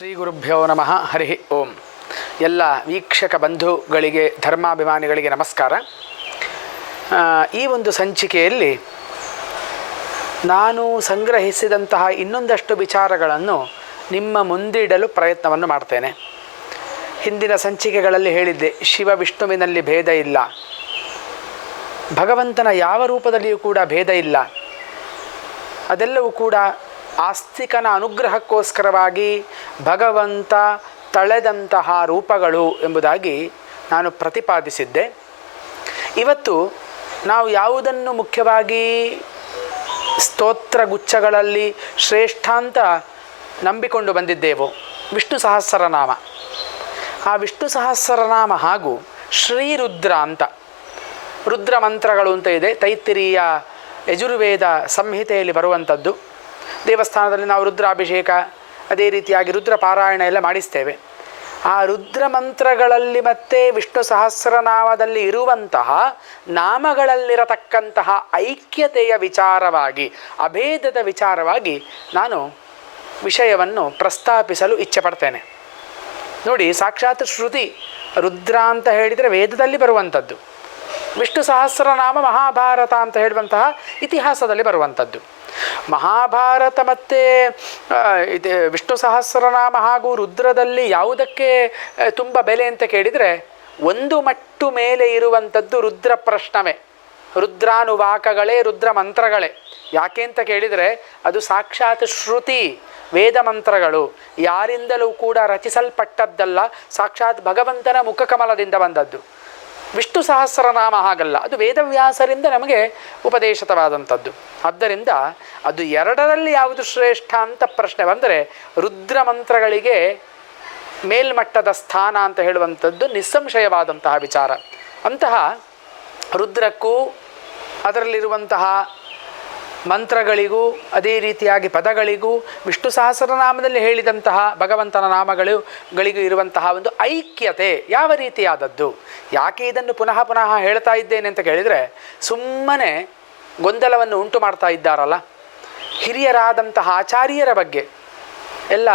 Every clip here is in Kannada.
ಶ್ರೀ ಗುರುಭ್ಯೋ ನಮಃ. ಹರಿ ಓಂ. ಎಲ್ಲ ವೀಕ್ಷಕ ಬಂಧುಗಳಿಗೆ, ಧರ್ಮಾಭಿಮಾನಿಗಳಿಗೆ ನಮಸ್ಕಾರ. ಈ ಒಂದು ಸಂಚಿಕೆಯಲ್ಲಿ ನಾನು ಸಂಗ್ರಹಿಸಿದಂತಹ ಇನ್ನೊಂದಷ್ಟು ವಿಚಾರಗಳನ್ನು ನಿಮ್ಮ ಮುಂದಿಡಲು ಪ್ರಯತ್ನವನ್ನು ಮಾಡ್ತೇನೆ. ಹಿಂದಿನ ಸಂಚಿಕೆಗಳಲ್ಲಿ ಹೇಳಿದ್ದೆ, ಶಿವ ವಿಷ್ಣುವಿನಲ್ಲಿ ಭೇದ ಇಲ್ಲ, ಭಗವಂತನ ಯಾವ ರೂಪದಲ್ಲಿಯೂ ಕೂಡ ಭೇದ ಇಲ್ಲ, ಅದೆಲ್ಲವೂ ಕೂಡ ಆಸ್ತಿಕನ ಅನುಗ್ರಹಕ್ಕೋಸ್ಕರವಾಗಿ ಭಗವಂತ ತಳೆದಂತಹ ರೂಪಗಳು ಎಂಬುದಾಗಿ ನಾನು ಪ್ರತಿಪಾದಿಸಿದ್ದೆ. ಇವತ್ತು ನಾವು ಯಾವುದನ್ನು ಮುಖ್ಯವಾಗಿ ಸ್ತೋತ್ರ ಗುಚ್ಛಗಳಲ್ಲಿ ಶ್ರೇಷ್ಠ ಅಂತ ನಂಬಿಕೊಂಡು ಬಂದಿದ್ದೇವೋ, ವಿಷ್ಣು ಸಹಸ್ರನಾಮ. ಆ ವಿಷ್ಣು ಸಹಸ್ರನಾಮ ಹಾಗೂ ಶ್ರೀರುದ್ರ ಅಂತ ರುದ್ರ ಮಂತ್ರಗಳು ಅಂತ ಇದೆ. ತೈತ್ತಿರೀಯ ಯಜುರ್ವೇದ ಸಂಹಿತೆಯಲ್ಲಿ ಬರುವಂಥದ್ದು. ದೇವಸ್ಥಾನದಲ್ಲಿ ನಾವು ರುದ್ರಾಭಿಷೇಕ, ಅದೇ ರೀತಿಯಾಗಿ ರುದ್ರ ಪಾರಾಯಣ ಎಲ್ಲ ಮಾಡಿಸ್ತೇವೆ. ಆ ರುದ್ರ ಮಂತ್ರಗಳಲ್ಲಿ ಮತ್ತು ವಿಷ್ಣು ಸಹಸ್ರನಾಮದಲ್ಲಿ ಇರುವಂತಹ ನಾಮಗಳಲ್ಲಿರತಕ್ಕಂತಹ ಐಕ್ಯತೆಯ ವಿಚಾರವಾಗಿ, ಅಭೇದದ ವಿಚಾರವಾಗಿ ನಾನು ವಿಷಯವನ್ನು ಪ್ರಸ್ತಾಪಿಸಲು ಇಚ್ಛೆ ಪಡ್ತೇನೆ. ನೋಡಿ, ಸಾಕ್ಷಾತ್ ಶ್ರುತಿ ರುದ್ರ ಅಂತ ಹೇಳಿದರೆ ವೇದದಲ್ಲಿ ಬರುವಂಥದ್ದು, ವಿಷ್ಣು ಸಹಸ್ರನಾಮ ಮಹಾಭಾರತ ಅಂತ ಹೇಳುವಂತಹ ಇತಿಹಾಸದಲ್ಲಿ ಬರುವಂಥದ್ದು. ಮಹಾಭಾರತ ಮತ್ತು ವಿಷ್ಣು ಸಹಸ್ರನಾಮ ಹಾಗೂ ರುದ್ರದಲ್ಲಿ ಯಾವುದಕ್ಕೆ ತುಂಬ ಬೆಲೆ ಅಂತ ಕೇಳಿದರೆ, ಒಂದು ಮಟ್ಟು ಮೇಲೆ ಇರುವಂಥದ್ದು ರುದ್ರ ಪ್ರಶ್ನವೇ, ರುದ್ರಾನುವಾಕಗಳೇ, ರುದ್ರ ಮಂತ್ರಗಳೇ. ಯಾಕೆ ಅಂತ ಕೇಳಿದರೆ, ಅದು ಸಾಕ್ಷಾತ್ ಶ್ರುತಿ, ವೇದ ಮಂತ್ರಗಳು, ಯಾರಿಂದಲೂ ಕೂಡ ರಚಿಸಲ್ಪಟ್ಟದ್ದಲ್ಲ, ಸಾಕ್ಷಾತ್ ಭಗವಂತನ ಮುಖಕಮಲದಿಂದ ಬಂದದ್ದು. ವಿಷ್ಣು ಸಹಸ್ರನಾಮ ಹಾಗಲ್ಲ, ಅದು ವೇದವ್ಯಾಸರಿಂದ ನಮಗೆ ಉಪದೇಶಿತವಾದಂಥದ್ದು. ಆದ್ದರಿಂದ ಅದು ಎರಡರಲ್ಲಿ ಯಾವುದು ಶ್ರೇಷ್ಠ ಅಂತ ಪ್ರಶ್ನೆ ಬಂದರೆ, ರುದ್ರ ಮಂತ್ರಗಳಿಗೆ ಮೇಲ್ಮಟ್ಟದ ಸ್ಥಾನ ಅಂತ ಹೇಳುವಂಥದ್ದು ನಿಸ್ಸಂಶಯವಾದಂತಹ ವಿಚಾರ. ಅಂತಹ ರುದ್ರಕ್ಕೂ ಅದರಲ್ಲಿರುವಂತಹ ಮಂತ್ರಗಳಿಗೂ ಅದೇ ರೀತಿಯಾಗಿ ಪದಗಳಿಗೂ ವಿಷ್ಣು ಸಹಸ್ರನಾಮದಲ್ಲಿ ಹೇಳಿದಂತಹ ಭಗವಂತನ ನಾಮಗಳಿಗೂ ಇರುವಂತಹ ಒಂದು ಐಕ್ಯತೆ ಯಾವ ರೀತಿಯಾದದ್ದು? ಯಾಕೆ ಇದನ್ನು ಪುನಃ ಪುನಃ ಹೇಳ್ತಾ ಇದ್ದೇನೆ ಅಂತ ಕೇಳಿದರೆ, ಸುಮ್ಮನೆ ಗೊಂದಲವನ್ನು ಉಂಟು ಮಾಡ್ತಾ ಇದ್ದಾರಲ್ಲ ಹಿರಿಯರಾದಂತಹ ಆಚಾರ್ಯರ ಬಗ್ಗೆ ಎಲ್ಲ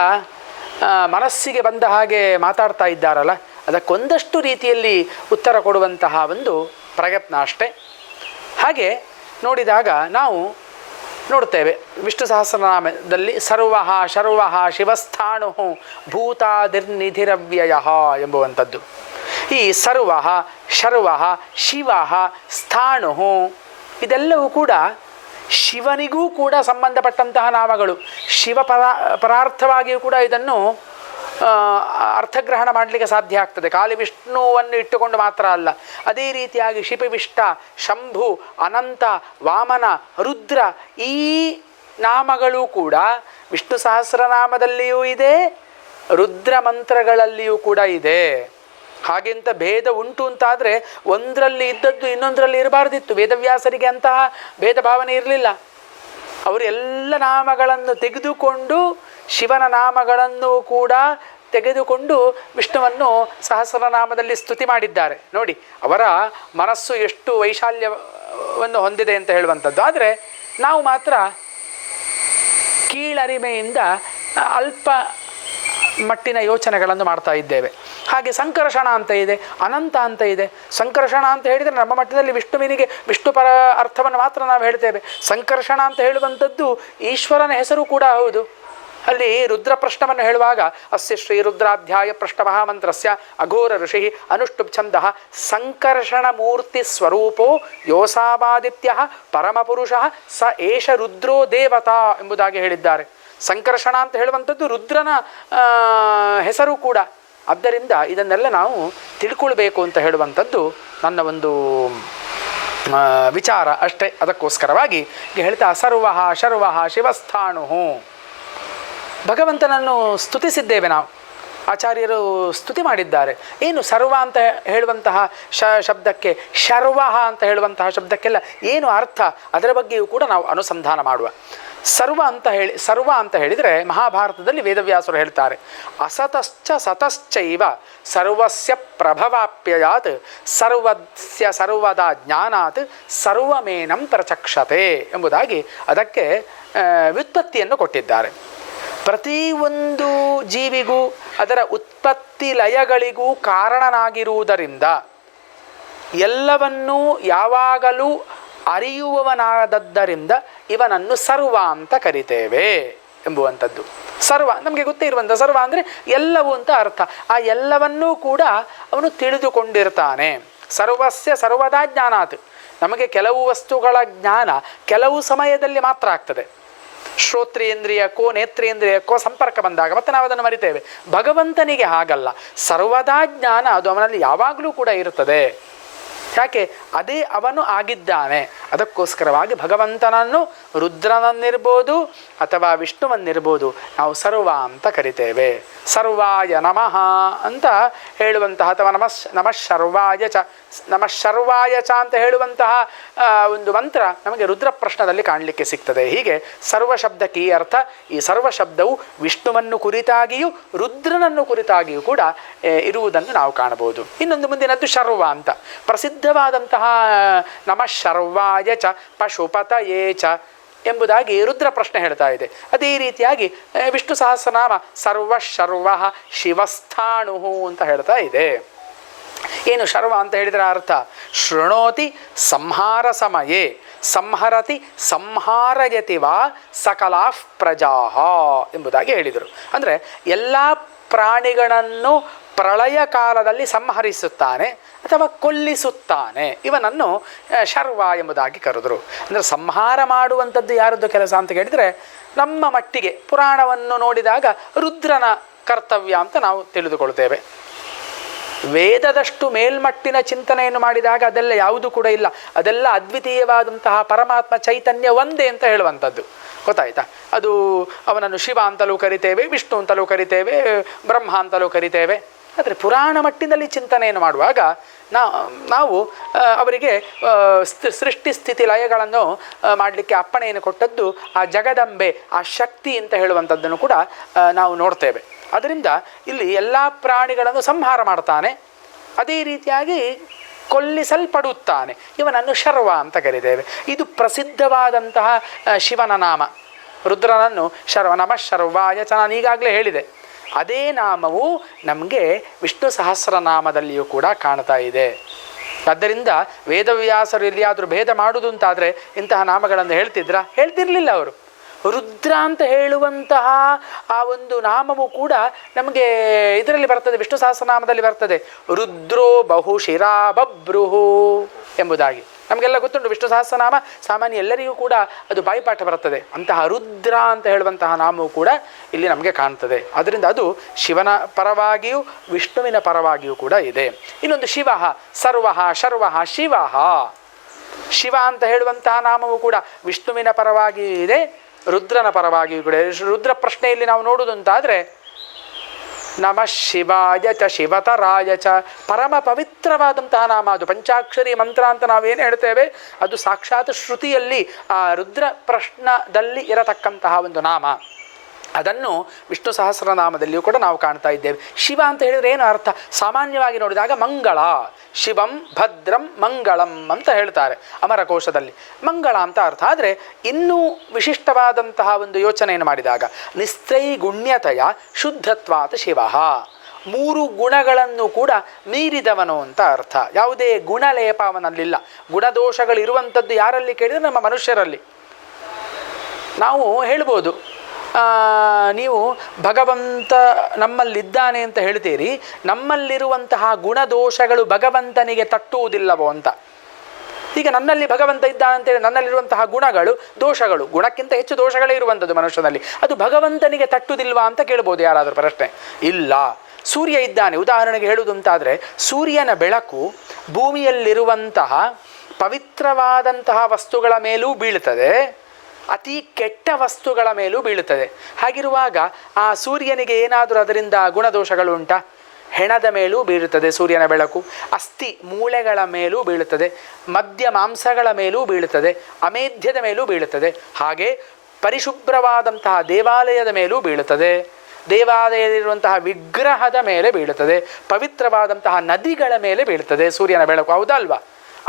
ಮನಸ್ಸಿಗೆ ಬಂದ ಹಾಗೆ ಮಾತಾಡ್ತಾ ಇದ್ದಾರಲ್ಲ, ಅದಕ್ಕೊಂದಷ್ಟು ರೀತಿಯಲ್ಲಿ ಉತ್ತರ ಕೊಡುವಂತಹ ಒಂದು ಪ್ರಯತ್ನ ಅಷ್ಟೆ. ಹಾಗೆ ನೋಡಿದಾಗ ನಾವು ನೋಡ್ತೇವೆ, ವಿಷ್ಣು ಸಹಸ್ರನಾಮದಲ್ಲಿ ಸರ್ವಃ ಶರ್ವಃ ಶಿವಸ್ಥಾಣು ಭೂತಾದಿರ್ನಿಧಿರವ್ಯಯ ಎಂಬುವಂಥದ್ದು. ಈ ಸರ್ವಃ ಶರ್ವಃ ಶಿವಃ ಸ್ಥಾಣು ಇದೆಲ್ಲವೂ ಕೂಡ ಶಿವನಿಗೂ ಕೂಡ ಸಂಬಂಧಪಟ್ಟಂತಹ ನಾಮಗಳು. ಶಿವ ಪರಾರ್ಥವಾಗಿಯೂ ಕೂಡ ಇದನ್ನು ಅರ್ಥಗ್ರಹಣ ಮಾಡಲಿಕ್ಕೆ ಸಾಧ್ಯ ಆಗ್ತದೆ. ಖಾಲಿ ವಿಷ್ಣುವನ್ನು ಇಟ್ಟುಕೊಂಡು ಮಾತ್ರ ಅಲ್ಲ, ಅದೇ ರೀತಿಯಾಗಿ ಶಿಪಿವಿಷ್ಟ, ಶಂಭು, ಅನಂತ, ವಾಮನ, ರುದ್ರ ಈ ನಾಮಗಳು ಕೂಡ ವಿಷ್ಣು ಸಹಸ್ರನಾಮದಲ್ಲಿಯೂ ಇದೆ, ರುದ್ರ ಮಂತ್ರಗಳಲ್ಲಿಯೂ ಕೂಡ ಇದೆ. ಹಾಗೆಂತ ಭೇದ ಉಂಟು ಅಂತಾದರೆ ಒಂದರಲ್ಲಿ ಇದ್ದದ್ದು ಇನ್ನೊಂದರಲ್ಲಿ ಇರಬಾರ್ದಿತ್ತು. ವೇದವ್ಯಾಸರಿಗೆ ಅಂತಹ ಭೇದ ಭಾವನೆ ಇರಲಿಲ್ಲ. ಅವರು ಎಲ್ಲ ನಾಮಗಳನ್ನು ತೆಗೆದುಕೊಂಡು ಶಿವನ ನಾಮಗಳನ್ನು ಕೂಡ ತೆಗೆದುಕೊಂಡು ವಿಷ್ಣುವನ್ನು ಸಹಸ್ರನಾಮದಲ್ಲಿ ಸ್ತುತಿ ಮಾಡಿದ್ದಾರೆ. ನೋಡಿ, ಅವರ ಮನಸ್ಸು ಎಷ್ಟು ವೈಶಾಲ್ಯವನ್ನು ಹೊಂದಿದೆ ಅಂತ ಹೇಳುವಂಥದ್ದು. ಆದರೆ ನಾವು ಮಾತ್ರ ಕೀಳರಿಮೆಯಿಂದ ಅಲ್ಪ ಮಟ್ಟಿನ ಯೋಚನೆಗಳನ್ನು ಮಾಡ್ತಾ ಇದ್ದೇವೆ. ಹಾಗೆ ಸಂಕರ್ಷಣ ಅಂತ ಇದೆ, ಅನಂತ ಅಂತ ಇದೆ. ಸಂಕರ್ಷಣ ಅಂತ ಹೇಳಿದರೆ ನಮ್ಮ ಮಟ್ಟದಲ್ಲಿ ವಿಷ್ಣುವಿನಿಗೆ ವಿಷ್ಣು ಪರ ಅರ್ಥವನ್ನು ಮಾತ್ರ ನಾವು ಹೇಳ್ತೇವೆ. ಸಂಕರ್ಷಣ ಅಂತ ಹೇಳುವಂಥದ್ದು ಈಶ್ವರನ ಹೆಸರು ಕೂಡ ಹೌದು. ಅಲ್ಲಿ ರುದ್ರ ಪ್ರಶ್ನವನ್ನು ಹೇಳುವಾಗ ಅಸ್ಯ ಶ್ರೀರುದ್ರಾಧ್ಯಾಯ ಪ್ರಶ್ನ ಮಹಾಮಂತ್ರಸ್ಯ ಅಘೋರ ಋಷಿ ಅನುಷ್ಠುಪ್ ಛಂದ ಸಂಕರ್ಷಣ ಮೂರ್ತಿ ಸ್ವರೂಪೋ ಯೋಸಾವಾದಿತ್ಯ ಪರಮಪುರುಷ ಸ ಏಷ ರುದ್ರೋ ದೇವತಾ ಎಂಬುದಾಗಿ ಹೇಳಿದ್ದಾರೆ. ಸಂಕರ್ಷಣ ಅಂತ ಹೇಳುವಂಥದ್ದು ರುದ್ರನ ಹೆಸರು ಕೂಡ. ಆದ್ದರಿಂದ ಇದನ್ನೆಲ್ಲ ನಾವು ತಿಳ್ಕೊಳ್ಬೇಕು ಅಂತ ಹೇಳುವಂಥದ್ದು ನನ್ನ ಒಂದು ವಿಚಾರ ಅಷ್ಟೇ. ಅದಕ್ಕೋಸ್ಕರವಾಗಿ ಹೇಳ್ತಾ ಸರ್ವಃ ಶರ್ವಃ ಶಿವಸ್ಥಾಣು, ಭಗವಂತನನ್ನು ಸ್ತುತಿಸಿದ್ದೇವೆ ನಾವು. ಆಚಾರ್ಯರು ಸ್ತುತಿ ಮಾಡಿದ್ದಾರೆ. ಏನು ಸರ್ವ ಅಂತ ಹೇಳುವಂತಹ ಶಬ್ದಕ್ಕೆ, ಶರ್ವಃ ಅಂತ ಹೇಳುವಂತಹ ಶಬ್ದಕ್ಕೆಲ್ಲ ಏನು ಅರ್ಥ, ಅದರ ಬಗ್ಗೆಯೂ ಕೂಡ ನಾವು ಅನುಸಂಧಾನ ಮಾಡುವ. ಸರ್ವ ಅಂತ ಹೇಳಿದರೆ ಮಹಾಭಾರತದಲ್ಲಿ ವೇದವ್ಯಾಸರು ಹೇಳ್ತಾರೆ, ಅಸತಶ್ಚ ಸತಶ್ಚೈವ ಸರ್ವಸ್ಯ ಪ್ರಭವಾಪ್ಯಯಾತ್ ಸರ್ವಸ್ಯ ಸರ್ವದಾ ಜ್ಞಾನಾತ್ ಸರ್ವಮೇನಂ ಪ್ರಚಕ್ಷತೆ ಎಂಬುದಾಗಿ ಅದಕ್ಕೆ ವ್ಯುತ್ಪತ್ತಿಯನ್ನು ಕೊಟ್ಟಿದ್ದಾರೆ. ಪ್ರತಿಯೊಂದು ಜೀವಿಗೂ ಅದರ ಉತ್ಪತ್ತಿ ಲಯಗಳಿಗೂ ಕಾರಣನಾಗಿರುವುದರಿಂದ ಎಲ್ಲವನ್ನೂ ಯಾವಾಗಲೂ ಅರಿಯುವವನಾದದ್ದರಿಂದ ಇವನನ್ನು ಸರ್ವ ಅಂತ ಕರಿತೇವೆ ಎಂಬುವಂಥದ್ದು. ಸರ್ವ ನಮಗೆ ಗೊತ್ತೇ ಇರುವಂಥ ಸರ್ವ ಅಂದರೆ ಎಲ್ಲವೂ ಅಂತ ಅರ್ಥ. ಆ ಎಲ್ಲವನ್ನೂ ಕೂಡ ಅವನು ತಿಳಿದುಕೊಂಡಿರ್ತಾನೆ. ಸರ್ವಸ್ಯ ಸರ್ವದಾ ಜ್ಞಾನಾತ್. ನಮಗೆ ಕೆಲವು ವಸ್ತುಗಳ ಜ್ಞಾನ ಕೆಲವು ಸಮಯದಲ್ಲಿ ಮಾತ್ರ ಆಗ್ತದೆ. ಶ್ರೋತ್ರೇಂದ್ರಿಯಕ್ಕೋ ನೇತ್ರೇಂದ್ರಿಯಕ್ಕೋ ಸಂಪರ್ಕ ಬಂದಾಗ ಮತ್ತೆ ನಾವು ಅದನ್ನು ಮರಿತೇವೆ. ಭಗವಂತನಿಗೆ ಹಾಗಲ್ಲ, ಸರ್ವದಾ ಜ್ಞಾನ ಅದು ಅವನಲ್ಲಿ ಯಾವಾಗಲೂ ಕೂಡ ಇರುತ್ತದೆ. ಯಾಕೆ? ಅದೇ ಅವನು ಆಗಿದ್ದಾನೆ. ಅದಕ್ಕೋಸ್ಕರವಾಗಿ ಭಗವಂತನನ್ನು ರುದ್ರನನ್ನಿರ್ಬೋದು ಅಥವಾ ವಿಷ್ಣುವನ್ನಿರ್ಬೋದು ನಾವು ಸರ್ವ ಅಂತ ಕರಿತೇವೆ. ಸರ್ವಾಯ ನಮಃ ಅಂತ ಹೇಳುವಂತಹ ಅಥವಾ ನಮಃ ಶರ್ವಾಯ ಚ ಅಂತ ಹೇಳುವಂತಹ ಒಂದು ಮಂತ್ರ ನಮಗೆ ರುದ್ರ ಪ್ರಶ್ನದಲ್ಲಿ ಕಾಣಲಿಕ್ಕೆ ಸಿಗ್ತದೆ. ಹೀಗೆ ಸರ್ವ ಶಬ್ದಕ್ಕೆ ಈ ಅರ್ಥ. ಈ ಸರ್ವ ಶಬ್ದವು ವಿಷ್ಣುವನ್ನು ಕುರಿತಾಗಿಯೂ ರುದ್ರನನ್ನು ಕುರಿತಾಗಿಯೂ ಕೂಡ ಇರುವುದನ್ನು ನಾವು ಕಾಣಬಹುದು. ಇನ್ನೊಂದು ಮುಂದಿನದ್ದು ಶರ್ವ ಅಂತ. ಪ್ರಸಿದ್ಧವಾದಂತಹ ನಮಃ ಶರ್ವಾಯ ಚ ಪಶುಪತಯೇ ಚ ಎಂಬುದಾಗಿ ರುದ್ರ ಪ್ರಶ್ನೆ ಹೇಳ್ತಾ ಇದೆ. ಅದೇ ರೀತಿಯಾಗಿ ವಿಷ್ಣು ಸಹಸ್ರನಾಮ ಸರ್ವ ಶರ್ವ ಶಿವಸ್ಥಾಣು ಅಂತ ಹೇಳ್ತಾ ಇದೆ. ಏನು ಶರ್ವ ಅಂತ ಹೇಳಿದರೆ ಅರ್ಥ? ಶೃಣೋತಿ ಸಂಹಾರ ಸಮಯೇ ಸಂಹರತಿ ಸಂಹಾರಯತಿ ವಾ ಸಕಲಾಃ ಪ್ರಜಾಃ ಎಂಬುದಾಗಿ ಹೇಳಿದರು. ಅಂದರೆ ಎಲ್ಲ ಪ್ರಾಣಿಗಳನ್ನು ಪ್ರಳಯ ಕಾಲದಲ್ಲಿ ಸಂಹರಿಸುತ್ತಾನೆ ಅಥವಾ ಕೊಲ್ಲಿಸುತ್ತಾನೆ, ಇವನನ್ನು ಶರ್ವ ಎಂಬುದಾಗಿ ಕರೆದರು. ಅಂದರೆ ಸಂಹಾರ ಮಾಡುವಂಥದ್ದು ಯಾರದ್ದು ಕೆಲಸ ಅಂತ ಕೇಳಿದರೆ ನಮ್ಮ ಮಟ್ಟಿಗೆ ಪುರಾಣವನ್ನು ನೋಡಿದಾಗ ರುದ್ರನ ಕರ್ತವ್ಯ ಅಂತ ನಾವು ತಿಳಿದುಕೊಳ್ತೇವೆ. ವೇದದಷ್ಟು ಮೇಲ್ಮಟ್ಟಿನ ಚಿಂತನೆಯನ್ನು ಮಾಡಿದಾಗ ಅದೆಲ್ಲ ಯಾವುದೂ ಕೂಡ ಇಲ್ಲ. ಅದೆಲ್ಲ ಅದ್ವಿತೀಯವಾದಂತಹ ಪರಮಾತ್ಮ ಚೈತನ್ಯ ಒಂದೇ ಅಂತ ಹೇಳುವಂಥದ್ದು. ಗೊತ್ತಾಯ್ತಾ? ಅದು ಅವನನ್ನು ಶಿವ ಅಂತಲೂ ಕರಿತೇವೆ, ವಿಷ್ಣು ಅಂತಲೂ ಕರಿತೇವೆ, ಬ್ರಹ್ಮ ಅಂತಲೂ ಕರಿತೇವೆ. ಆದರೆ ಪುರಾಣ ಮಟ್ಟಿನಲ್ಲಿ ಚಿಂತನೆಯನ್ನು ಮಾಡುವಾಗ ನಾವು ಅವರಿಗೆ ಸೃಷ್ಟಿ ಸ್ಥಿತಿ ಲಯಗಳನ್ನು ಮಾಡಲಿಕ್ಕೆ ಅಪ್ಪಣೆಯನ್ನು ಕೊಟ್ಟದ್ದು ಆ ಜಗದಂಬೆ, ಆ ಶಕ್ತಿ ಅಂತ ಹೇಳುವಂಥದ್ದನ್ನು ಕೂಡ ನಾವು ನೋಡ್ತೇವೆ. ಅದರಿಂದ ಇಲ್ಲಿ ಎಲ್ಲ ಪ್ರಾಣಿಗಳನ್ನು ಸಂಹಾರ ಮಾಡ್ತಾನೆ, ಅದೇ ರೀತಿಯಾಗಿ ಕೊಲ್ಲಿಸಲ್ಪಡುತ್ತಾನೆ. ಇವನನ್ನು ಶರ್ವ ಅಂತ ಕರೀತೇವೆ. ಇದು ಪ್ರಸಿದ್ಧವಾದಂತಹ ಶಿವನ ನಾಮ. ರುದ್ರನನ್ನು ನಮಃ ಶರ್ವಾಯ ಚ ನಾನು ಈಗಾಗಲೇ ಹೇಳಿದೆ. ಅದೇ ನಾಮವು ನಮಗೆ ವಿಷ್ಣು ಸಹಸ್ರನಾಮದಲ್ಲಿಯೂ ಕೂಡ ಕಾಣ್ತಾ ಇದೆ. ಆದ್ದರಿಂದ ವೇದವ್ಯಾಸರು ಎಲ್ಲಿಯಾದರೂ ಭೇದ ಮಾಡುವುದು ಅಂತಾದರೆ ಇಂತಹ ನಾಮಗಳನ್ನು ಹೇಳ್ತಿರಲಿಲ್ಲ ಅವರು. ರುದ್ರ ಅಂತ ಹೇಳುವಂತಹ ಆ ಒಂದು ನಾಮವು ಕೂಡ ನಮಗೆ ಇದರಲ್ಲಿ ಬರ್ತದೆ, ವಿಷ್ಣು ಸಹಸ್ರನಾಮದಲ್ಲಿ ಬರ್ತದೆ. ರುದ್ರೋ ಬಹುಶಿರಾ ಬಭ್ರುಹು ಎಂಬುದಾಗಿ ನಮಗೆಲ್ಲ ಗೊತ್ತುಂಟು. ವಿಷ್ಣು ಸಹಸ್ರನಾಮ ಸಾಮಾನ್ಯ ಎಲ್ಲರಿಗೂ ಕೂಡ ಅದು ಬಾಯಿಪಾಠ ಬರ್ತದೆ. ಅಂತಹ ರುದ್ರ ಅಂತ ಹೇಳುವಂತಹ ನಾಮವು ಕೂಡ ಇಲ್ಲಿ ನಮಗೆ ಕಾಣ್ತದೆ. ಅದರಿಂದ ಅದು ಶಿವನ ಪರವಾಗಿಯೂ ವಿಷ್ಣುವಿನ ಪರವಾಗಿಯೂ ಕೂಡ ಇದೆ. ಇನ್ನೊಂದು ಶಿವ ಸರ್ವ ಶರ್ವ ಶಿವ. ಶಿವ ಅಂತ ಹೇಳುವಂತಹ ನಾಮವು ಕೂಡ ವಿಷ್ಣುವಿನ ಪರವಾಗಿಯೂ ಇದೆ, ರುದ್ರನ ಪರವಾಗಿಯೂ ಕೂಡ. ರುದ್ರ ಪ್ರಶ್ನೆಯಲ್ಲಿ ನಾವು ನೋಡುವುದಂತಾದರೆ ನಮಃ ಶಿವಾಯ ಚ ಶಿವತರಾಯ ಚ, ಪರಮ ಪವಿತ್ರವಾದಂತಹ ನಾಮ. ಅದು ಪಂಚಾಕ್ಷರಿ ಮಂತ್ರ ಅಂತ ನಾವೇನು ಹೇಳ್ತೇವೆ, ಅದು ಸಾಕ್ಷಾತ್ ಶ್ರುತಿಯಲ್ಲಿ ಆ ರುದ್ರ ಪ್ರಶ್ನದಲ್ಲಿ ಇರತಕ್ಕಂತಹ ಒಂದು ನಾಮ. ಅದನ್ನು ವಿಷ್ಣು ಸಹಸ್ರನಾಮದಲ್ಲಿಯೂ ಕೂಡ ನಾವು ಕಾಣ್ತಾ ಇದ್ದೇವೆ. ಶಿವ ಅಂತ ಹೇಳಿದರೆ ಏನು ಅರ್ಥ? ಸಾಮಾನ್ಯವಾಗಿ ನೋಡಿದಾಗ ಮಂಗಳ, ಶಿವಂ ಭದ್ರಂ ಮಂಗಳಂ ಅಂತ ಹೇಳ್ತಾರೆ ಅಮರಕೋಶದಲ್ಲಿ. ಮಂಗಳ ಅಂತ ಅರ್ಥ. ಆದರೆ ಇನ್ನೂ ವಿಶಿಷ್ಟವಾದಂತಹ ಒಂದು ಯೋಚನೆಯನ್ನು ಮಾಡಿದಾಗ ನಿಸ್ತ್ರೈಗುಣ್ಯತೆಯ ಶುದ್ಧತ್ವಾತ್ ಶಿವ, 3 ಗುಣಗಳನ್ನು ಕೂಡ ಮೀರಿದವನು ಅಂತ ಅರ್ಥ. ಯಾವುದೇ ಗುಣಲೇಪ ಅವನಲ್ಲಿಲ್ಲ. ಗುಣದೋಷಗಳಿರುವಂಥದ್ದು ಯಾರಲ್ಲಿ ಕೇಳಿದರೆ ನಮ್ಮ ಮನುಷ್ಯರಲ್ಲಿ. ನಾವು ಹೇಳ್ಬೋದು, ನೀವು ಭಗವಂತ ನಮ್ಮಲ್ಲಿದ್ದಾನೆ ಅಂತ ಹೇಳ್ತೀರಿ, ನಮ್ಮಲ್ಲಿರುವಂತಹ ಗುಣದೋಷಗಳು ಭಗವಂತನಿಗೆ ತಟ್ಟುವುದಿಲ್ಲವೋ ಅಂತ. ಈಗ ನನ್ನಲ್ಲಿ ಭಗವಂತ ಇದ್ದಾನಂತೇಳಿ ನನ್ನಲ್ಲಿರುವಂತಹ ಗುಣಗಳು ದೋಷಗಳು, ಗುಣಕ್ಕಿಂತ ಹೆಚ್ಚು ದೋಷಗಳೇ ಇರುವಂಥದ್ದು ಮನುಷ್ಯನಲ್ಲಿ, ಅದು ಭಗವಂತನಿಗೆ ತಟ್ಟುವುದಿಲ್ವಾ ಅಂತ ಕೇಳ್ಬೋದು ಯಾರಾದರೂ ಪ್ರಶ್ನೆ. ಇಲ್ಲ. ಸೂರ್ಯ ಇದ್ದಾನೆ, ಉದಾಹರಣೆಗೆ ಹೇಳುವುದು ಅಂತಾದರೆ ಸೂರ್ಯನ ಬೆಳಕು ಭೂಮಿಯಲ್ಲಿರುವಂತಹ ಪವಿತ್ರವಾದಂತಹ ವಸ್ತುಗಳ ಮೇಲೂ ಬೀಳ್ತದೆ, ಅತಿ ಕೆಟ್ಟ ವಸ್ತುಗಳ ಮೇಲೂ ಬೀಳುತ್ತದೆ. ಹಾಗಿರುವಾಗ ಆ ಸೂರ್ಯನಿಗೆ ಏನಾದರೂ ಅದರಿಂದ ಗುಣದೋಷಗಳು ಉಂಟಾ? ಹೆಣದ ಮೇಲೂ ಬೀಳುತ್ತದೆ ಸೂರ್ಯನ ಬೆಳಕು, ಅಸ್ಥಿ ಮೂಳೆಗಳ ಮೇಲೂ ಬೀಳುತ್ತದೆ, ಮದ್ಯ ಮಾಂಸಗಳ ಮೇಲೂ ಬೀಳುತ್ತದೆ, ಅಮೇಧ್ಯದ ಮೇಲೂ ಬೀಳುತ್ತದೆ. ಹಾಗೆ ಪರಿಶುಭ್ರವಾದಂತಹ ದೇವಾಲಯದ ಮೇಲೂ ಬೀಳುತ್ತದೆ, ದೇವಾಲಯದಲ್ಲಿರುವಂತಹ ವಿಗ್ರಹದ ಮೇಲೆ ಬೀಳುತ್ತದೆ, ಪವಿತ್ರವಾದಂತಹ ನದಿಗಳ ಮೇಲೆ ಬೀಳುತ್ತದೆ ಸೂರ್ಯನ ಬೆಳಕು. ಹೌದಲ್ವಾ?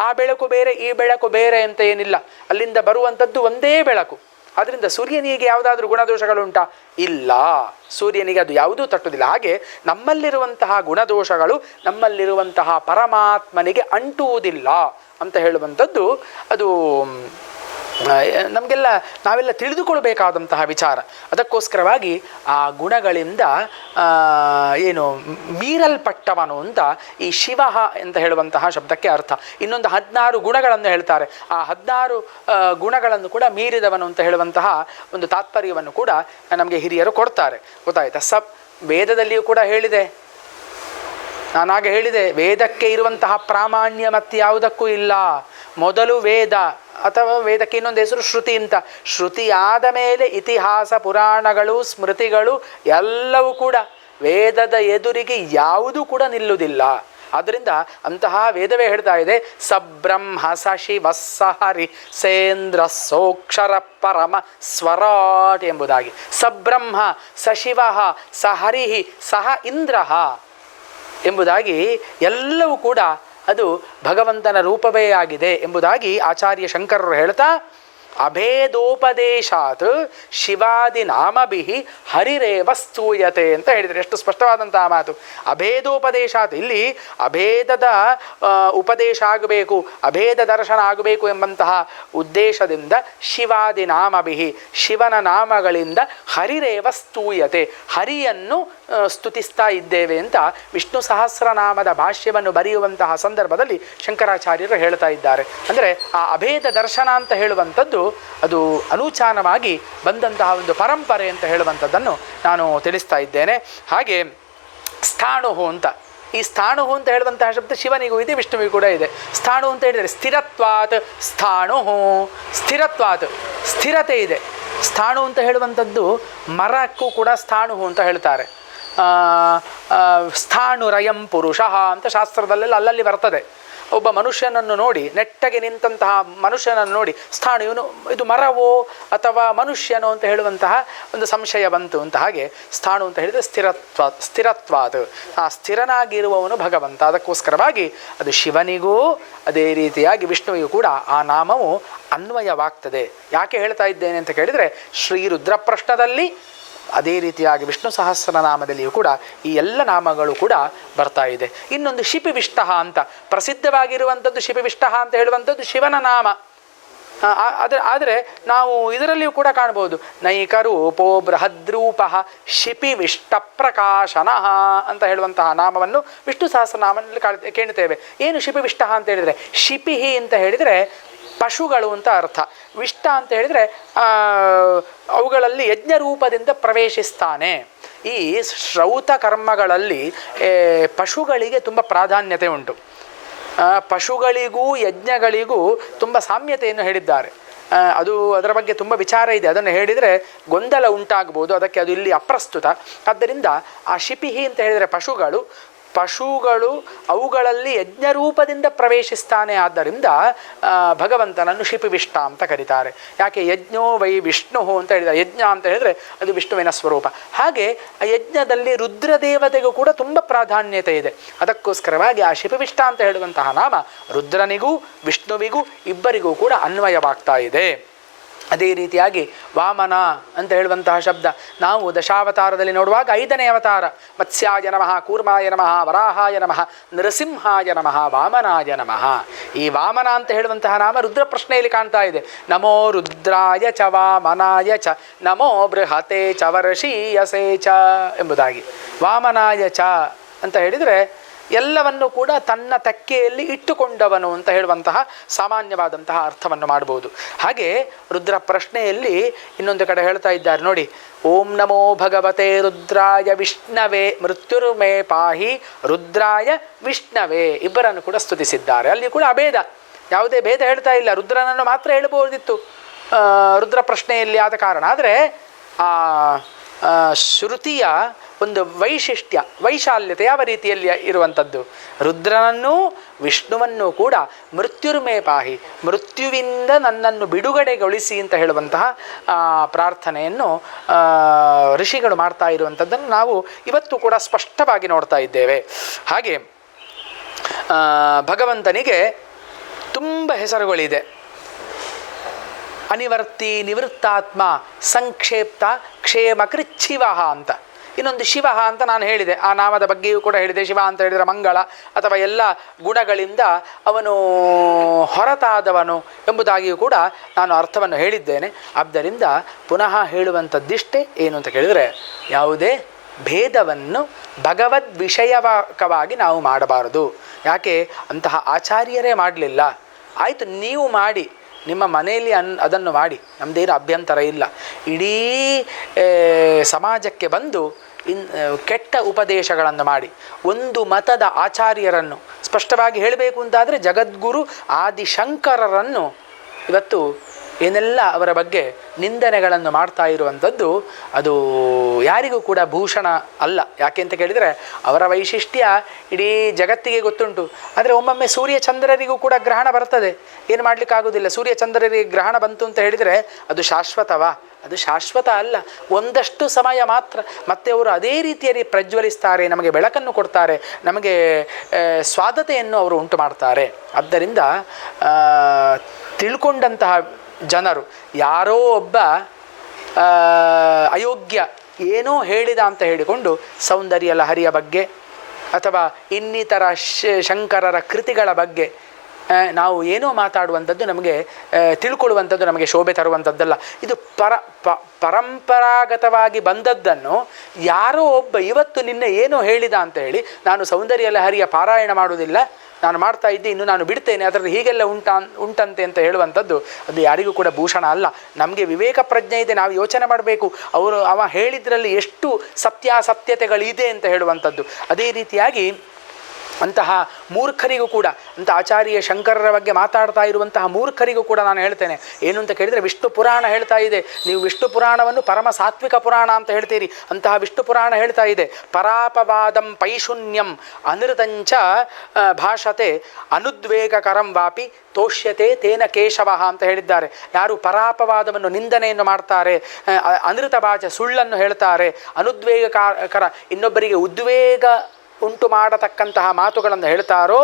ಆ ಬೆಳಕು ಬೇರೆ, ಈ ಬೆಳಕು ಬೇರೆ ಅಂತ ಏನಿಲ್ಲ. ಅಲ್ಲಿಂದ ಬರುವಂಥದ್ದು ಒಂದೇ ಬೆಳಕು. ಆದ್ದರಿಂದ ಸೂರ್ಯನಿಗೆ ಯಾವುದಾದ್ರೂ ಗುಣದೋಷಗಳುಂಟಾ? ಇಲ್ಲ. ಸೂರ್ಯನಿಗೆ ಅದು ಯಾವುದೂ ತಟ್ಟುವುದಿಲ್ಲ. ಹಾಗೆ ನಮ್ಮಲ್ಲಿರುವಂತಹ ಗುಣದೋಷಗಳು ನಮ್ಮಲ್ಲಿರುವಂತಹ ಪರಮಾತ್ಮನಿಗೆ ಅಂಟುವುದಿಲ್ಲ ಅಂತ ಹೇಳುವಂಥದ್ದು ಅದು ನಾವೆಲ್ಲ ತಿಳಿದುಕೊಳ್ಬೇಕಾದಂತಹ ವಿಚಾರ. ಅದಕ್ಕೋಸ್ಕರವಾಗಿ ಆ ಗುಣಗಳಿಂದ ಏನು ಮೀರಲ್ಪಟ್ಟವನು ಅಂತ ಈ ಶಿವ ಅಂತ ಹೇಳುವಂತಹ ಶಬ್ದಕ್ಕೆ ಅರ್ಥ. ಇನ್ನೊಂದು 16 ಗುಣಗಳನ್ನು ಹೇಳ್ತಾರೆ. ಆ 16 ಗುಣಗಳನ್ನು ಕೂಡ ಮೀರಿದವನು ಅಂತ ಹೇಳುವಂತಹ ಒಂದು ತಾತ್ಪರ್ಯವನ್ನು ಕೂಡ ನಮಗೆ ಹಿರಿಯರು ಕೊಡ್ತಾರೆ. ಗೊತ್ತಾಯ್ತಾ? ವೇದದಲ್ಲಿಯೂ ಕೂಡ ಹೇಳಿದೆ, ನಾನಾಗ ಹೇಳಿದೆ, ವೇದಕ್ಕೆ ಇರುವಂತಹ ಪ್ರಾಮಾಣ್ಯ ಮತ್ತು ಯಾವುದಕ್ಕೂ ಇಲ್ಲ. ಮೊದಲು ವೇದ, ಅಥವಾ ವೇದಕ್ಕೆ ಇನ್ನೊಂದು ಹೆಸರು ಶ್ರುತಿ ಅಂತ. ಶ್ರುತಿ ಆದ ಮೇಲೆ ಇತಿಹಾಸ, ಪುರಾಣಗಳು, ಸ್ಮೃತಿಗಳು ಎಲ್ಲವೂ ಕೂಡ ವೇದದ ಎದುರಿಗೆ ಯಾವುದೂ ಕೂಡ ನಿಲ್ಲುವುದಿಲ್ಲ. ಆದ್ದರಿಂದ ಅಂತಹ ವೇದವೇ ಹೇಳ್ತಾ ಇದೆ, ಸಬ್ರಹ್ಮ ಸಶಿವ ಸಹರಿ ಸೇಂದ್ರ ಸೋಕ್ಷರ ಪರಮ ಸ್ವರಾಟ್ ಎಂಬುದಾಗಿ. ಸಬ್ರಹ್ಮ ಸಶಿವ ಸಹರಿ ಸಹ ಇಂದ್ರ ಎಂಬುದಾಗಿ ಎಲ್ಲವೂ ಕೂಡ ಅದು ಭಗವಂತನ ರೂಪವೇ ಆಗಿದೆ ಎಂಬುದಾಗಿ ಆಚಾರ್ಯ ಶಂಕರರು ಹೇಳ್ತಾ, ಅಭೇದೋಪದೇಶಾತ್ ಶಿವಾದಿ ನಾಮಭಿಹಿ ಹರಿರೇವ ಸ್ತೂಯತೆ ಅಂತ ಹೇಳಿದರೆ ಎಷ್ಟು ಸ್ಪಷ್ಟವಾದಂತಹ ಮಾತು. ಅಭೇದೋಪದೇಶಾತ್, ಇಲ್ಲಿ ಅಭೇದದ ಉಪದೇಶ ಆಗಬೇಕು, ಅಭೇದ ದರ್ಶನ ಆಗಬೇಕು ಎಂಬಂತಹ ಉದ್ದೇಶದಿಂದ ಶಿವಾದಿ ನಾಮಭಿಹಿ, ಶಿವನ ನಾಮಗಳಿಂದ ಹರಿರೇವ ಸ್ತೂಯತೆ, ಹರಿಯನ್ನು ಸ್ತುತಿಸ್ತಾ ಇದ್ದೇವೆ ಅಂತ ವಿಷ್ಣು ಸಹಸ್ರನಾಮದ ಭಾಷ್ಯವನ್ನು ಬರೆಯುವಂತಹ ಸಂದರ್ಭದಲ್ಲಿ ಶಂಕರಾಚಾರ್ಯರು ಹೇಳ್ತಾ ಇದ್ದಾರೆ. ಅಂದರೆ ಆ ಅಭೇದ ದರ್ಶನ ಅಂತ ಹೇಳುವಂಥದ್ದು ಅದು ಅನೂಚಾನವಾಗಿ ಬಂದಂತಹ ಒಂದು ಪರಂಪರೆ ಅಂತ ಹೇಳುವಂಥದ್ದನ್ನು ನಾನು ತಿಳಿಸ್ತಾ ಇದ್ದೇನೆ. ಹಾಗೆ ಸ್ಥಾಣುಹು ಅಂತ, ಈ ಸ್ಥಾಣುಹು ಅಂತ ಹೇಳುವಂತಹ ಶಬ್ದ ಶಿವನಿಗೂ ಇದೆ, ವಿಷ್ಣುವಿಗೂ ಕೂಡ ಇದೆ. ಸ್ಥಾಣು ಅಂತ ಹೇಳಿದರೆ ಸ್ಥಿರತ್ವಾತ್ ಸ್ಥಾಣುಹು, ಸ್ಥಿರತ್ವಾತ್ ಸ್ಥಿರತೆ ಇದೆ. ಸ್ಥಾಣು ಅಂತ ಹೇಳುವಂಥದ್ದು ಮರಕ್ಕೂ ಕೂಡ ಸ್ಥಾಣುಹು ಅಂತ ಹೇಳ್ತಾರೆ. ಸ್ಥಾಣುರಯಂ ಪುರುಷಃ ಅಂತ ಶಾಸ್ತ್ರದಲ್ಲೆಲ್ಲ ಅಲ್ಲಲ್ಲಿ ಬರ್ತದೆ. ಒಬ್ಬ ಮನುಷ್ಯನನ್ನು ನೋಡಿ, ನೆಟ್ಟಗೆ ನಿಂತಹ ಮನುಷ್ಯನನ್ನು ನೋಡಿ ಸ್ಥಾಣು, ಇವನು ಇದು ಮರವೋ ಅಥವಾ ಮನುಷ್ಯನೋ ಅಂತ ಹೇಳುವಂತಹ ಒಂದು ಸಂಶಯ ಬಂತು ಅಂತ. ಹಾಗೆ ಸ್ಥಾಣು ಅಂತ ಹೇಳಿದರೆ ಸ್ಥಿರತ್ವಾದ, ಆ ಸ್ಥಿರನಾಗಿರುವವನು ಭಗವಂತ. ಅದಕ್ಕೋಸ್ಕರವಾಗಿ ಅದು ಶಿವನಿಗೂ ಅದೇ ರೀತಿಯಾಗಿ ವಿಷ್ಣುವಿಗೂ ಕೂಡ ಆ ನಾಮವು ಅನ್ವಯವಾಗ್ತದೆ. ಯಾಕೆ ಹೇಳ್ತಾ ಇದ್ದೇನೆ ಅಂತ ಕೇಳಿದರೆ, ಶ್ರೀ ರುದ್ರ ಪ್ರಶ್ನದಲ್ಲಿ ಅದೇ ರೀತಿಯಾಗಿ ವಿಷ್ಣು ಸಹಸ್ರನಾಮದಲ್ಲಿಯೂ ಕೂಡ ಈ ಎಲ್ಲ ನಾಮಗಳು ಕೂಡ ಬರ್ತಾ ಇದೆ. ಇನ್ನೊಂದು ಶಿಪಿವಿಷ್ಟ ಅಂತ ಪ್ರಸಿದ್ಧವಾಗಿರುವಂಥದ್ದು, ಶಿಪಿವಿಷ್ಟ ಅಂತ ಹೇಳುವಂಥದ್ದು ಶಿವನ ನಾಮ. ಆದರೆ ನಾವು ಇದರಲ್ಲಿಯೂ ಕೂಡ ಕಾಣ್ಬೋದು, ನೈಕರೂಪೋ ಬೃಹದ್ರೂಪ ಶಿಪಿವಿಷ್ಟ ಪ್ರಕಾಶನಃ ಅಂತ ಹೇಳುವಂತಹ ನಾಮವನ್ನು ವಿಷ್ಣು ಸಹಸ್ರನಾಮದಲ್ಲಿ ಕೇಳ್ತೇವೆ. ಏನು ಶಿಪಿವಿಷ್ಟ ಅಂತ ಹೇಳಿದರೆ, ಶಿಪಿಹಿ ಅಂತ ಹೇಳಿದರೆ ಪಶುಗಳು ಅಂತ ಅರ್ಥ. ವಿಷ್ಟ ಅಂತ ಹೇಳಿದರೆ ಅವುಗಳಲ್ಲಿ ಯಜ್ಞ ರೂಪದಿಂದ ಪ್ರವೇಶಿಸ್ತಾನೆ. ಈ ಶ್ರೌತ ಕರ್ಮಗಳಲ್ಲಿ ಪಶುಗಳಿಗೆ ತುಂಬ ಪ್ರಾಧಾನ್ಯತೆ ಉಂಟು. ಪಶುಗಳಿಗೂ ಯಜ್ಞಗಳಿಗೂ ತುಂಬ ಸಾಮ್ಯತೆಯನ್ನು ಹೇಳಿದ್ದಾರೆ. ಅದರ ಬಗ್ಗೆ ತುಂಬ ವಿಚಾರ ಇದೆ. ಅದನ್ನು ಹೇಳಿದರೆ ಗೊಂದಲ ಉಂಟಾಗ್ಬೋದು, ಅದಕ್ಕೆ ಅದು ಇಲ್ಲಿ ಅಪ್ರಸ್ತುತ. ಆದ್ದರಿಂದ ಆ ಶಿಪಿಹಿ ಅಂತ ಹೇಳಿದರೆ ಪಶುಗಳು ಅವುಗಳಲ್ಲಿ ಯಜ್ಞರೂಪದಿಂದ ಪ್ರವೇಶಿಸ್ತಾನೆ. ಆದ್ದರಿಂದ ಭಗವಂತನನ್ನು ಶಿಪಿವಿಷ್ಟ ಅಂತ ಕರೀತಾರೆ. ಯಾಕೆ? ಯಜ್ಞೋ ವೈ ವಿಷ್ಣು ಅಂತ ಹೇಳಿದ್ದಾರೆ. ಯಜ್ಞ ಅಂತ ಹೇಳಿದರೆ ಅದು ವಿಷ್ಣುವಿನ ಸ್ವರೂಪ. ಹಾಗೆ ಆ ಯಜ್ಞದಲ್ಲಿ ರುದ್ರದೇವತೆಗೂ ಕೂಡ ತುಂಬ ಪ್ರಾಧಾನ್ಯತೆ ಇದೆ. ಅದಕ್ಕೋಸ್ಕರವಾಗಿ ಆ ಶಿಪಿವಿಷ್ಟ ಅಂತ ಹೇಳುವಂತಹ ನಾಮ ರುದ್ರನಿಗೂ ವಿಷ್ಣುವಿಗೂ ಇಬ್ಬರಿಗೂ ಕೂಡ ಅನ್ವಯವಾಗ್ತಾ ಇದೆ. ಅದೇ ರೀತಿಯಾಗಿ ವಾಮನ ಅಂತ ಹೇಳುವಂತಹ ಶಬ್ದ ನಾವು ದಶಾವತಾರದಲ್ಲಿ ನೋಡುವಾಗ 5ನೇ ಅವತಾರ, ಮತ್ಸ್ಯಾಯ ನಮಃ, ಕೂರ್ಮಾಯ ನಮಃ, ವರಾಹಾಯ ನಮಃ, ನರಸಿಂಹಾಯ ನಮಃ, ವಾಮನಾಯ ನಮಃ. ಈ ವಾಮನ ಅಂತ ಹೇಳುವಂತಹ ನಾಮ ರುದ್ರ ಪ್ರಶ್ನೆಯಲ್ಲಿ ಕಾಣ್ತಾ ಇದೆ. ನಮೋ ರುದ್ರಾಯ ಚ ವಾಮನಾಯ ಚ ನಮೋ ಬೃಹತೆ ಚ ವರ್ಷೀಯಸೇ ಚ ಎಂಬುದಾಗಿ. ವಾಮನಾಯ ಚ ಅಂತ ಹೇಳಿದರೆ ಎಲ್ಲವನ್ನು ಕೂಡ ತನ್ನ ತೆಕ್ಕೆಯಲ್ಲಿ ಇಟ್ಟುಕೊಂಡವನು ಅಂತ ಹೇಳುವಂತಹ ಸಾಮಾನ್ಯವಾದಂತಹ ಅರ್ಥವನ್ನು ಮಾಡಬಹುದು. ಹಾಗೆ ರುದ್ರ ಪ್ರಶ್ನೆಯಲ್ಲಿ ಇನ್ನೊಂದು ಕಡೆ ಹೇಳ್ತಾ ಇದ್ದಾರೆ ನೋಡಿ, ಓಂ ನಮೋ ಭಗವತೆ ರುದ್ರಾಯ ವಿಷ್ಣವೇ ಮೃತ್ಯುರ್ಮೇ ಪಾಹಿ ರುದ್ರಾಯ ವಿಷ್ಣವೇ, ಇಬ್ಬರನ್ನು ಕೂಡ ಸ್ತುತಿಸಿದ್ದಾರೆ. ಅಲ್ಲಿ ಕೂಡ ಅಭೇದ, ಯಾವುದೇ ಭೇದ ಹೇಳ್ತಾ ಇಲ್ಲ. ರುದ್ರನನ್ನು ಮಾತ್ರ ಹೇಳ್ಬೋದಿತ್ತು ರುದ್ರ ಪ್ರಶ್ನೆಯಲ್ಲಿ ಆದ ಕಾರಣ. ಆದರೆ ಆ ಶ್ರುತಿಯ ಒಂದು ವೈಶಾಲ್ಯತೆ ಯಾವ ರೀತಿಯಲ್ಲಿ ಇರುವಂಥದ್ದು, ರುದ್ರನನ್ನು ವಿಷ್ಣುವನ್ನು ಕೂಡ ಮೃತ್ಯುರ್ಮೇ ಪಾಹಿ, ಮೃತ್ಯುವಿಂದ ನನ್ನನ್ನು ಬಿಡುಗಡೆಗೊಳಿಸಿ ಅಂತ ಹೇಳುವಂತಹ ಪ್ರಾರ್ಥನೆಯನ್ನು ಋಷಿಗಳು ಮಾಡ್ತಾ ಇರುವಂಥದ್ದನ್ನು ನಾವು ಇವತ್ತು ಕೂಡ ಸ್ಪಷ್ಟವಾಗಿ ನೋಡ್ತಾ ಇದ್ದೇವೆ. ಹಾಗೆ ಭಗವಂತನಿಗೆ ತುಂಬ ಹೆಸರುಗಳಿದೆ. ಅನಿವರ್ತಿ, ನಿವೃತ್ತಾತ್ಮ, ಸಂಕ್ಷೇಪ್ತ, ಕ್ಷೇಮಕೃತ್ ಶಿವಃ ಅಂತ. ಇನ್ನೊಂದು ಶಿವ ಅಂತ ನಾನು ಹೇಳಿದೆ, ಆ ನಾಮದ ಬಗ್ಗೆಯೂ ಕೂಡ ಹೇಳಿದೆ. ಶಿವ ಅಂತ ಹೇಳಿದರೆ ಮಂಗಳ ಅಥವಾ ಎಲ್ಲ ಗುಣಗಳಿಂದ ಅವನು ಹೊರತಾದವನು ಎಂಬುದಾಗಿಯೂ ಕೂಡ ನಾನು ಅರ್ಥವನ್ನು ಹೇಳಿದ್ದೇನೆ. ಆದ್ದರಿಂದ ಪುನಃ ಹೇಳುವಂಥದ್ದಿಷ್ಟೇ ಏನು ಅಂತ ಕೇಳಿದರೆ, ಯಾವುದೇ ಭೇದವನ್ನು ಭಗವದ್ ವಿಷಯಕವಾಗಿ ನಾವು ಮಾಡಬಾರದು. ಯಾಕೆ ಅಂತಹ ಆಚಾರ್ಯರೇ ಮಾಡಲಿಲ್ಲ. ಆಯಿತು, ನೀವು ಮಾಡಿ, ನಿಮ್ಮ ಮನೆಯಲ್ಲಿ ಅದನ್ನು ಮಾಡಿ, ನಮ್ಮದೇನು ಅಭ್ಯಂತರ ಇಲ್ಲ. ಇಡೀ ಸಮಾಜಕ್ಕೆ ಬಂದು ಕೆಟ್ಟ ಉಪದೇಶಗಳನ್ನು ಮಾಡಿ ಒಂದು ಮತದ ಆಚಾರ್ಯರನ್ನು ಸ್ಪಷ್ಟವಾಗಿ ಹೇಳಬೇಕು ಅಂತಾದರೆ ಜಗದ್ಗುರು ಆದಿಶಂಕರರನ್ನು ಇವತ್ತು ಏನೆಲ್ಲ ಅವರ ಬಗ್ಗೆ ನಿಂದನೆಗಳನ್ನು ಮಾಡ್ತಾ ಇರುವಂಥದ್ದು ಅದು ಯಾರಿಗೂ ಕೂಡ ಭೂಷಣ ಅಲ್ಲ. ಯಾಕೆ ಅಂತ ಕೇಳಿದರೆ ಅವರ ವೈಶಿಷ್ಟ್ಯ ಇಡೀ ಜಗತ್ತಿಗೆ ಗೊತ್ತುಂಟು. ಆದರೆ ಒಮ್ಮೊಮ್ಮೆ ಸೂರ್ಯ ಚಂದ್ರರಿಗೂ ಕೂಡ ಗ್ರಹಣ ಬರ್ತದೆ, ಏನು ಮಾಡಲಿಕ್ಕಾಗೋದಿಲ್ಲ. ಸೂರ್ಯ ಚಂದ್ರರಿಗೆ ಗ್ರಹಣ ಬಂತು ಅಂತ ಹೇಳಿದರೆ ಅದು ಶಾಶ್ವತವಾ? ಅದು ಶಾಶ್ವತ ಅಲ್ಲ, ಒಂದಷ್ಟು ಸಮಯ ಮಾತ್ರ. ಮತ್ತೆ ಅವರು ಅದೇ ರೀತಿಯಲ್ಲಿ ಪ್ರಜ್ವಲಿಸ್ತಾರೆ, ನಮಗೆ ಬೆಳಕನ್ನು ಕೊಡ್ತಾರೆ, ನಮಗೆ ಸ್ವಾದತೆಯನ್ನು ಅವರು ಉಂಟು ಮಾಡ್ತಾರೆ. ಆದ್ದರಿಂದ ತಿಳ್ಕೊಂಡಂತಹ ಜನರು ಯಾರೋ ಒಬ್ಬ ಅಯೋಗ್ಯ ಏನೋ ಹೇಳಿದ ಅಂತ ಹೇಳಿಕೊಂಡು ಸೌಂದರ್ಯ ಲಹರಿಯ ಬಗ್ಗೆ ಅಥವಾ ಇನ್ನಿತರ ಶಂಕರರ ಕೃತಿಗಳ ಬಗ್ಗೆ ನಾವು ಏನೋ ಮಾತಾಡುವಂಥದ್ದು ನಮಗೆ ತಿಳ್ಕೊಳ್ಳುವಂಥದ್ದು ನಮಗೆ ಶೋಭೆ ತರುವಂಥದ್ದಲ್ಲ. ಇದು ಪರಂಪರಾಗತವಾಗಿ ಬಂದದ್ದನ್ನು ಯಾರೋ ಒಬ್ಬ ಇವತ್ತು ನಿನ್ನೆ ಏನೋ ಹೇಳಿದ ಅಂತ ಹೇಳಿ ನಾನು ಸೌಂದರ್ಯ ಲಹರಿಯ ಪಾರಾಯಣ ಮಾಡುವುದಿಲ್ಲ, ನಾನು ಮಾಡ್ತಾ ಇದ್ದೆ, ಇನ್ನು ನಾನು ಬಿಡ್ತೇನೆ, ಅದರಲ್ಲಿ ಹೀಗೆಲ್ಲ ಉಂಟಂತೆ ಅಂತ ಹೇಳುವಂಥದ್ದು ಅದು ಯಾರಿಗೂ ಕೂಡ ಭೂಷಣ ಅಲ್ಲ. ನಮಗೆ ವಿವೇಕ ಪ್ರಜ್ಞೆ ಇದೆ, ನಾವು ಯೋಚನೆ ಮಾಡಬೇಕು ಅವ ಹೇಳಿದ್ರಲ್ಲಿ ಎಷ್ಟು ಸತ್ಯಾಸತ್ಯತೆಗಳಿದೆ ಅಂತ ಹೇಳುವಂಥದ್ದು. ಅದೇ ರೀತಿಯಾಗಿ ಅಂತಹ ಮೂರ್ಖರಿಗೂ ಕೂಡ, ಅಂಥ ಆಚಾರ್ಯ ಶಂಕರರ ಬಗ್ಗೆ ಮಾತಾಡ್ತಾ ಇರುವಂತಹ ಮೂರ್ಖರಿಗೂ ಕೂಡ ನಾನು ಹೇಳ್ತೇನೆ ಏನು ಅಂತ ಕೇಳಿದರೆ, ವಿಷ್ಣು ಪುರಾಣ ಹೇಳ್ತಾ ಇದೆ, ನೀವು ವಿಷ್ಣು ಪುರಾಣವನ್ನು ಪರಮ ಸಾತ್ವಿಕ ಪುರಾಣ ಅಂತ ಹೇಳ್ತೀರಿ. ಅಂತಹ ವಿಷ್ಣು ಪುರಾಣ ಹೇಳ್ತಾ ಇದೆ, ಪರಾಪವಾದಂ ಪೈಶೂನ್ಯಂ ಅನೃತಂಚ ಭಾಷತೆ ಅನುದ್ವೇಗಕರಂ ವಾಪಿ ತೋಷ್ಯತೆ ತೇನ ಕೇಶವ ಅಂತ ಹೇಳಿದ್ದಾರೆ. ಯಾರು ಪರಾಪವಾದವನ್ನು ನಿಂದನೆಯನ್ನು ಮಾಡ್ತಾರೆ, ಅನೃತ ಭಾಷೆ ಸುಳ್ಳನ್ನು ಹೇಳ್ತಾರೆ, ಅನುದ್ವೇಗಕರ ಇನ್ನೊಬ್ಬರಿಗೆ ಉದ್ವೇಗ ಉಂಟು ಮಾಡತಕ್ಕಂತಹ ಮಾತುಗಳನ್ನು ಹೇಳ್ತಾರೋ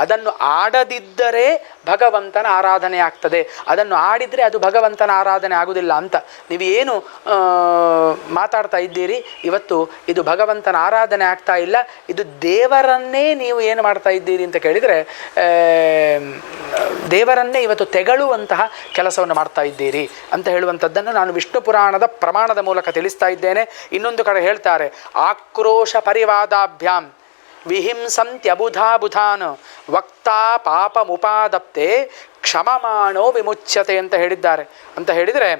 ಅದನ್ನು ಆಡದಿದ್ದರೆ ಭಗವಂತನ ಆರಾಧನೆ ಆಗ್ತದೆ, ಅದನ್ನು ಆಡಿದರೆ ಅದು ಭಗವಂತನ ಆರಾಧನೆ ಆಗುವುದಿಲ್ಲ ಅಂತ ನೀವು ಏನು ಮಾತಾಡ್ತಾ ಇದ್ದೀರಿ ಇವತ್ತು, ಇದು ಭಗವಂತನ ಆರಾಧನೆ ಆಗ್ತಾ ಇಲ್ಲ, ಇದು ದೇವರನ್ನೇ ನೀವು ಏನು ಮಾಡ್ತಾ ಇದ್ದೀರಿ ಅಂತ ಕೇಳಿದರೆ ದೇವರನ್ನೇ ಇವತ್ತು ತೆಗಳುವಂತಹ ಕೆಲಸವನ್ನು ಮಾಡ್ತಾ ಇದ್ದೀರಿ ಅಂತ ಹೇಳುವಂಥದ್ದನ್ನು ನಾನು ವಿಷ್ಣು ಪುರಾಣದ ಪ್ರಮಾಣದ ಮೂಲಕ ತಿಳಿಸ್ತಾ ಇದ್ದೇನೆ. ಇನ್ನೊಂದು ಕಡೆ ಹೇಳ್ತಾರೆ, ಆಕ್ರೋಶ ಪರಿವಾದಾಭ್ಯಾಂ ವಿಹಿಂಸಂತ್ಯಬುಧಾಬುಧಾನ್ ವಕ್ತಾ ಪಾಪಮುಪಾದಪ್ತೆ ಕ್ಷಮಮಾಣೋ ವಿಮುಚ್ಯತೆ ಅಂತ ಹೇಳಿದ್ದಾರೆ. ಅಂತ ಹೇಳಿದರೆ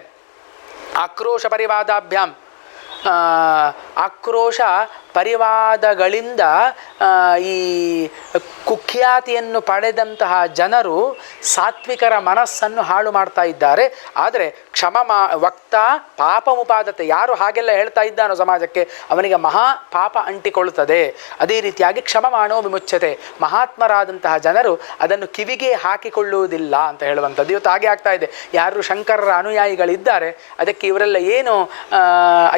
ಆಕ್ರೋಶ ಪರಿವಾದಾಭ್ಯಾಂ, ಆಕ್ರೋಶ ಪರಿವಾದಗಳಿಂದ ಈ ಕುಖ್ಯಾತಿಯನ್ನು ಪಡೆದಂತಹ ಜನರು ಸಾತ್ವಿಕರ ಮನಸ್ಸನ್ನು ಹಾಳು ಮಾಡ್ತಾ ಇದ್ದಾರೆ. ಆದರೆ ವಕ್ತ ಪಾಪಮುಪಾದತೆ, ಯಾರು ಹಾಗೆಲ್ಲ ಹೇಳ್ತಾ ಇದ್ದಾನೋ ಸಮಾಜಕ್ಕೆ ಅವನಿಗೆ ಮಹಾ ಪಾಪ ಅಂಟಿಕೊಳ್ಳುತ್ತದೆ. ಅದೇ ರೀತಿಯಾಗಿ ಕ್ಷಮಮಾಣೋ ವಿಮುಚ್ಯತೆ, ಮಹಾತ್ಮರಾದಂತಹ ಜನರು ಅದನ್ನು ಕಿವಿಗೆ ಹಾಕಿಕೊಳ್ಳುವುದಿಲ್ಲ ಅಂತ ಹೇಳುವಂಥದ್ದು ಇವತ್ತು ಹಾಗೆ ಆಗ್ತಾ ಇದೆ. ಯಾರು ಶಂಕರರ ಅನುಯಾಯಿಗಳಿದ್ದಾರೆ ಅದಕ್ಕೆ ಇವರೆಲ್ಲ ಏನು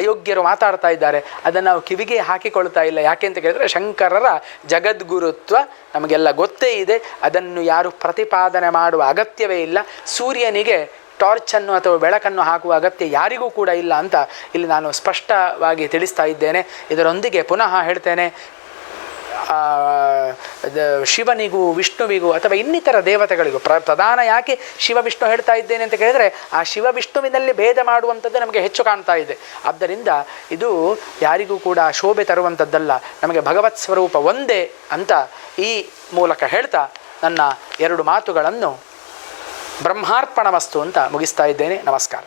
ಅಯೋಗ್ಯರು ಮಾತಾಡ್ತಾ ಇದ್ದಾರೆ ಅದನ್ನು ನಾವು ಕಿವಿಗೆ ಹಾಕಿಕೊಳ್ತಾ ಇಲ್ಲ. ಯಾಕೆ ಅಂತ ಕೇಳಿದರೆ ಶಂಕರರ ಜಗದ್ಗುರುತ್ವ ನಮಗೆಲ್ಲ ಗೊತ್ತೇ ಇದೆ, ಅದನ್ನು ಯಾರು ಪ್ರತಿಪಾದನೆ ಮಾಡುವ ಅಗತ್ಯವೇ ಇಲ್ಲ. ಸೂರ್ಯನಿಗೆ ಟಾರ್ಚನ್ನು ಅಥವಾ ಬೆಳಕನ್ನು ಹಾಕುವ ಅಗತ್ಯ ಯಾರಿಗೂ ಕೂಡ ಇಲ್ಲ ಅಂತ ಇಲ್ಲಿ ನಾನು ಸ್ಪಷ್ಟವಾಗಿ ತಿಳಿಸ್ತಾ ಇದ್ದೇನೆ. ಇದರೊಂದಿಗೆ ಪುನಃ ಹೇಳ್ತೇನೆ, ಶಿವನಿಗೂ ವಿಷ್ಣುವಿಗೂ ಅಥವಾ ಇನ್ನಿತರ ದೇವತೆಗಳಿಗೂ ಪ್ರಧಾನ ಯಾಕೆ ಶಿವ ವಿಷ್ಣು ಹೇಳ್ತಾ ಇದ್ದೇನೆ ಅಂತ ಕೇಳಿದರೆ ಆ ಶಿವ ವಿಷ್ಣುವಿನಲ್ಲಿ ಭೇದ ಮಾಡುವಂಥದ್ದು ನಮಗೆ ಹೆಚ್ಚು ಕಾಣ್ತಾ ಇದೆ. ಆದ್ದರಿಂದ ಇದು ಯಾರಿಗೂ ಕೂಡ ಶೋಭೆ ತರುವಂಥದ್ದಲ್ಲ, ನಮಗೆ ಭಗವತ್ ಸ್ವರೂಪ ಒಂದೇ ಅಂತ ಈ ಮೂಲಕ ಹೇಳ್ತಾ ನನ್ನ ಎರಡು ಮಾತುಗಳನ್ನು ಬ್ರಹ್ಮಾರ್ಪಣ ವಸ್ತು ಅಂತ ಮುಗಿಸ್ತಾ ಇದ್ದೇನೆ. ನಮಸ್ಕಾರ.